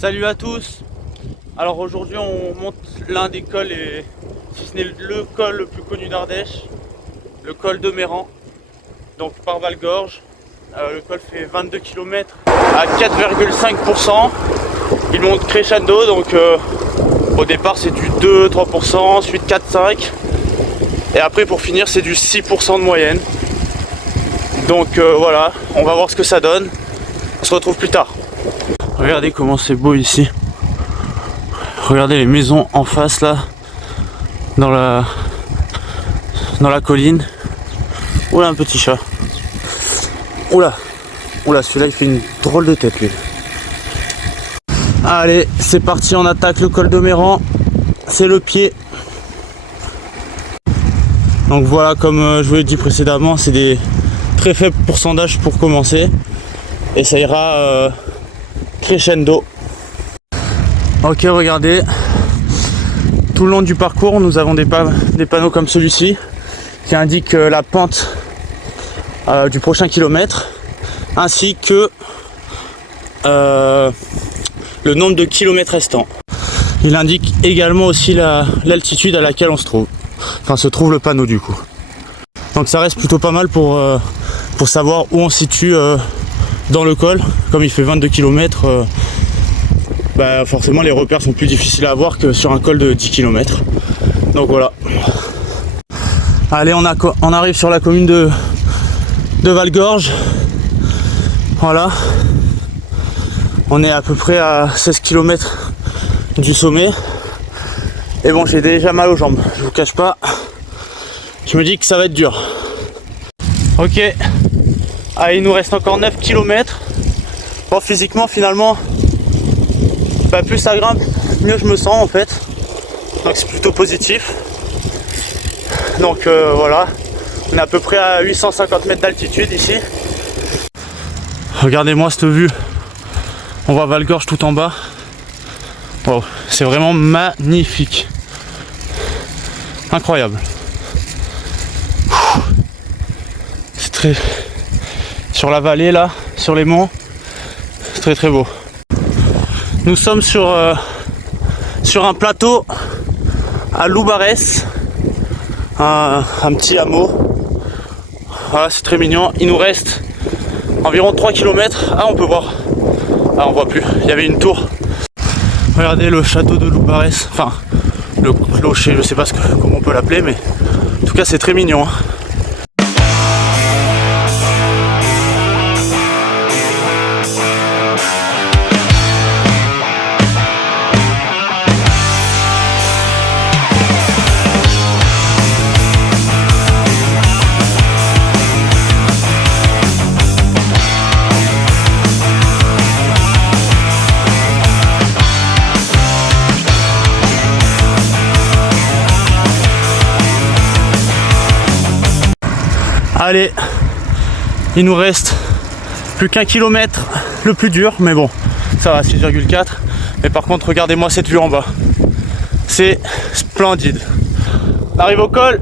Salut à tous. Alors aujourd'hui on monte l'un des cols, et si ce n'est le col le plus connu d'Ardèche, le col de Méran, donc par Val-Gorge. Le col fait 22 km à 4,5%. Il monte crescendo, donc au départ c'est du 2-3%, ensuite 4-5%, et après pour finir c'est du 6% de moyenne. Donc voilà, on va voir ce que ça donne. On se retrouve plus tard. Regardez comment c'est beau ici. Regardez les maisons en face là, dans la colline. Oula, un petit chat. Oula, celui-là il fait une drôle de tête lui. Allez, c'est parti, on attaque le col de Méran. C'est le pied. Donc voilà, comme je vous l'ai dit précédemment, c'est des très faibles pourcentages pour commencer. Et ça ira crescendo. Ok, regardez. Tout le long du parcours, nous avons des panneaux comme celui-ci qui indiquent la pente du prochain kilomètre, ainsi que le nombre de kilomètres restants. Il indique également aussi l'altitude à laquelle on se trouve. Enfin, se trouve le panneau du coup. Donc ça reste plutôt pas mal pour savoir où on se situe dans le col. Comme il fait 22 km, forcément les repères sont plus difficiles à avoir que sur un col de 10 km. Donc voilà. Allez, on arrive sur la commune de Val-Gorge. Voilà. On est à peu près à 16 km du sommet. Et bon, j'ai déjà mal aux jambes, je vous cache pas. Je me dis que ça va être dur. Ok. Allez, il nous reste encore 9 km. Bon, physiquement, finalement, plus ça grimpe, mieux je me sens en fait. Donc c'est plutôt positif. Donc voilà. On est à peu près à 850 mètres d'altitude ici. Regardez-moi cette vue. On voit Val-Gorge tout en bas. Wow, c'est vraiment magnifique. Incroyable. C'est très... Sur la vallée là, sur les monts, c'est très très beau. Nous sommes sur un plateau à Loubarès, un petit hameau. Voilà, c'est très mignon. Il nous reste environ 3 km. Ah, on peut voir. Ah, on voit plus. Il y avait une tour. Regardez le château de Loubarès. Enfin, le clocher, je sais pas comment on peut l'appeler, mais en tout cas, c'est très mignon. Allez, il nous reste plus qu'un kilomètre, le plus dur, mais bon, ça va, 6,4. Mais par contre, regardez-moi cette vue en bas. C'est splendide. On arrive au col.